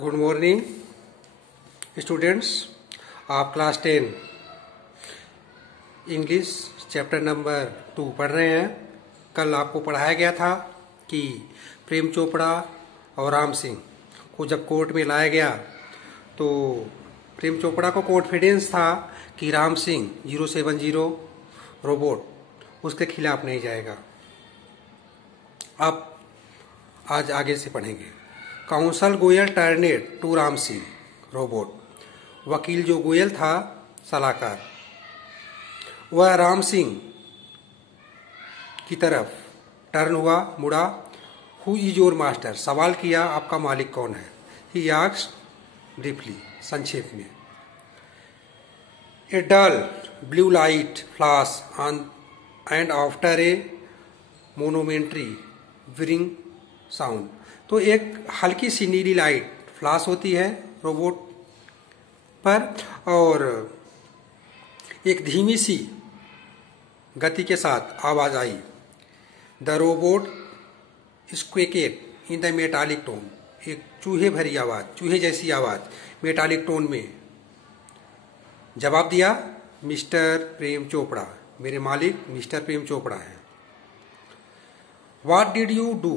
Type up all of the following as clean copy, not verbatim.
Good morning students. आप class 10 English chapter number 2 पढ़ रहे हैं। कल आपको पढ़ाया गया था कि प्रेम चोपड़ा और राम सिंह को जब कोर्ट में लाया गया तो प्रेम चोपड़ा को कॉन्फिडेंस था कि राम सिंह 070 रोबोट उसके खिलाफ नहीं जाएगा। अब आज आगे से पढ़ेंगे। Counsel Goyal turned to Ram Singh robot. वकील जो गोयल था सलाहकार, वह राम सिंह की तरफ टर्न हुआ, मुड़ा। Who is your master? सवाल किया, आपका मालिक कौन है? ही आस्क्ड ब्रीफली, संक्षेप में। A dull blue light flash on and after a momentary whirring sound. तो एक हल्की सी नीली लाइट फ्लैश होती है रोबोट पर और एक धीमी सी गति के साथ आवाज आई। The robot squeaked in the metallic tone. एक चूहे भरी आवाज, चूहे जैसी आवाज मेटालिक टोन में जवाब दिया, मिस्टर प्रेम चोपड़ा, मेरे मालिक मिस्टर प्रेम चोपड़ा हैं। What did you do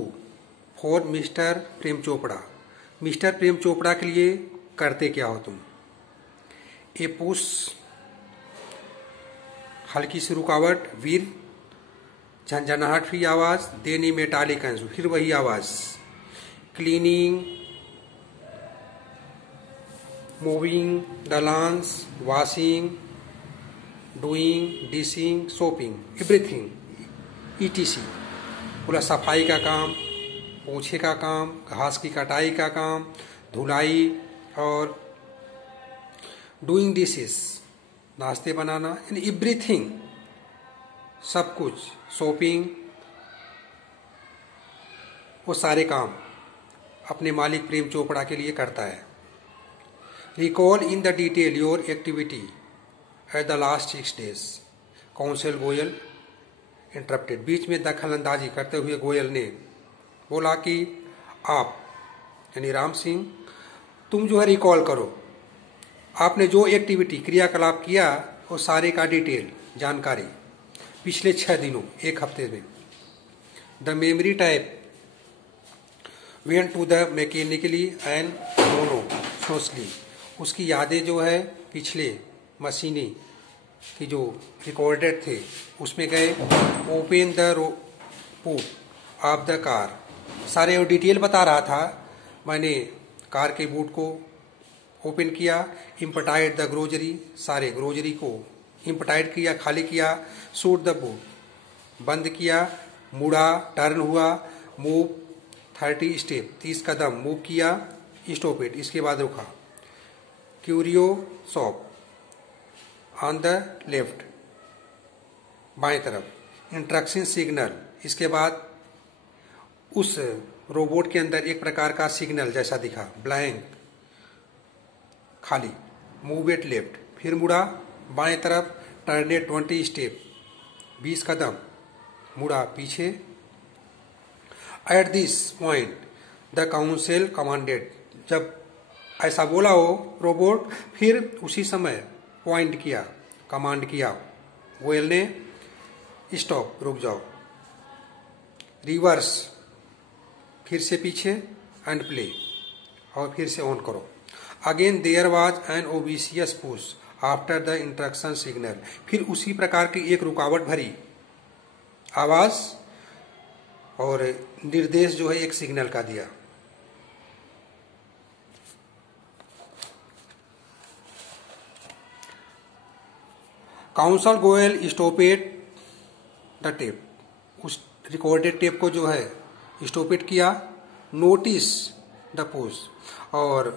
for mister Prem Chopra? Mister Prem Chopra के लिए करते क्या हो तुम? ए पुश, हल्की सी रुकावट, वीर, झंझनाहट हुई आवाज, देनी मेटालिक आंसू, फिर वही आवाज, cleaning, moving the lawns, washing, doing, dishing, soaping, everything, ETC। पूरा सफाई का काम, पोछे का काम, घास की कटाई का काम, धुलाई और डूइंग डिशेस, नाश्ते बनाना, यानी एवरीथिंग, सब कुछ, शॉपिंग, वो सारे काम अपने मालिक प्रेम चोपड़ा के लिए करता है। Recall in the detail your activity at the last 6 days। Council Goyal interrupted, बीच में दखल अंदाजी करते हुए गोयल ने बोला कि आप यानी राम सिंह, तुम जो है रिकॉल करो, आपने जो एक्टिविटी क्रियाकलाप किया वो सारे का डिटेल जानकारी पिछले 6 दिनों, 1 हफ्ते में। The memory type went to the mechanically and monotonously. उसकी यादें जो है पिछले मशीनी की जो रिकॉर्डेड थे उसमें गए। Open the boot of the car, सारे वो डिटेल बता रहा था। मैंने कार के बूट को ओपन किया। इम्पटाइड द ग्रोजरी, सारे ग्रोजरी को इम्पटाइड किया, खाली किया। शूट द बूट, बंद किया। मुड़ा, टर्न हुआ। मूव 30 स्टेप, 30 कदम मूव किया। स्टॉप इट, इसके बाद रुका। Curio shop on the left, बाएं तरफ। इंट्रक्शन सिग्नल, इसके बाद उस रोबोट के अंदर एक प्रकार का सिग्नल जैसा दिखा, ब्लैंक, खाली। मूव इट लेफ्ट, फिर मुड़ा बाएं तरफ। टर्नेट 20 स्टेप, 20 कदम मुड़ा पीछे। At this point the council commanded, जब ऐसा बोला हो रोबोट, फिर उसी समय पॉइंट किया, कमांड किया गोयल ने, स्टॉप, रुक जाओ। रिवर्स, फिर से पीछे, एंड प्ले, और फिर से ऑन करो। Again there was an officious push after the instruction signal. फिर उसी प्रकार की एक रुकावट भरी आवाज और निर्देश जो है एक सिग्नल का दिया। Counsel Goyal stopped the tape, उस रिकॉर्डेड टेप को जो है स्टॉपेड किया। नोटिस द पुश, और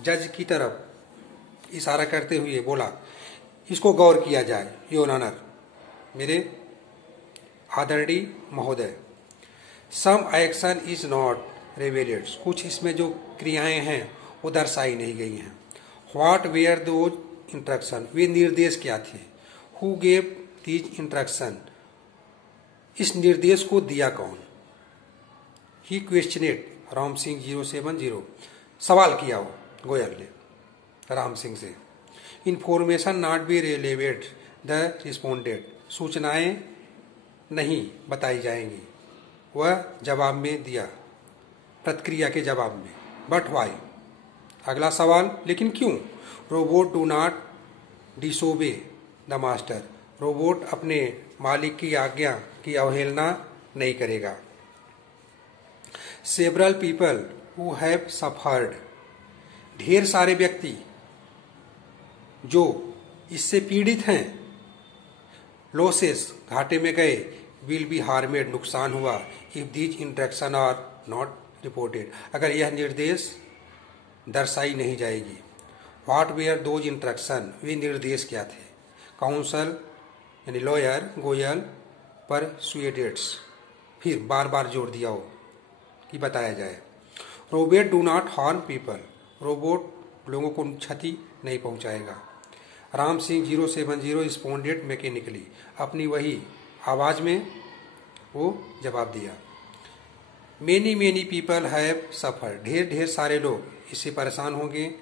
जज की तरफ इशारा करते हुए बोला, इसको गौर किया जाए योर ऑनर, मेरे आदरणीय महोदय। Some action is not revealed, कुछ इसमें जो क्रियाएं हैं वो दर्शाई नहीं गई हैं। व्हाट वेयर दोज इंस्ट्रक्शन, वे निर्देश क्या थे। हु गेव दीज इंस्ट्रक्शन, इस निर्देश को दिया कौन। ही क्वेश्चनेड राम सिंह 070, सवाल किया वो गोयल ने राम सिंह से। Information not be relayed the responded, सूचनाएं नहीं बताई जाएंगी, वह जवाब में दिया, प्रतिक्रिया के जवाब में। बट वाई, अगला सवाल, लेकिन क्यों? Robot do not disobey the master, robot अपने मालिक की आज्ञा की अवहेलना नहीं करेगा। Several people who have suffered, ढेर सारे व्यक्ति जो इससे पीड़ित हैं, लॉसेस, घाटे में गए, विल बी हार्मेड, नुकसान हुआ, if these interaction are not reported, अगर यह निर्देश दर्शाई नहीं जाएगी। व्हाट वेयर दोज इंट्रैक्शन, वे निर्देश क्या थे? काउंसल यानी लॉयर गोयल परसुएडेड्स, फिर बार बार जोर दिया हो कि बताया जाए। Robot do not harm people, robot लोगों को क्षति नहीं पहुंचाएगा। राम सिंह 070 रिस्पोंडेड मैकेनिकली, अपनी वही आवाज में वो जवाब दिया। मेनी मेनी पीपल हैव सफर, ढेर ढेर सारे लोग इससे परेशान होंगे।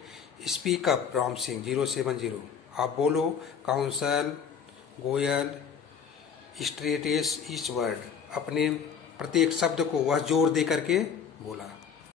स्पीक अप राम सिंह 070, आप बोलो। काउंसल गोयल स्ट्रेटेस ईच वर्ड, अपने प्रत्येक शब्द को वह जोर दे करके बोला।